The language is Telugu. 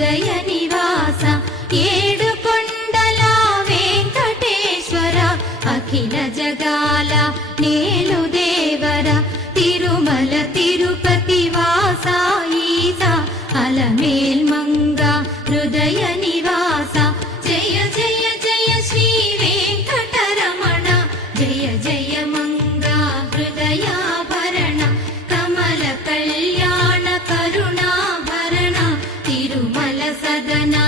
హృదయ నివాస ఏడుకొండల వెంకటేశ్వర అఖిల జగాల నేలు దేవర తిరుమల తిరుపతి వాస ఈస అలమేల్ మంగ హృదయ నివాస జయ జయ జయ శ్రీ వెంకటరమణ జయ జయ మంగ హృదయాభరణ కమల కళ్యాణ కరుణాభరణ తిరుమల సదనా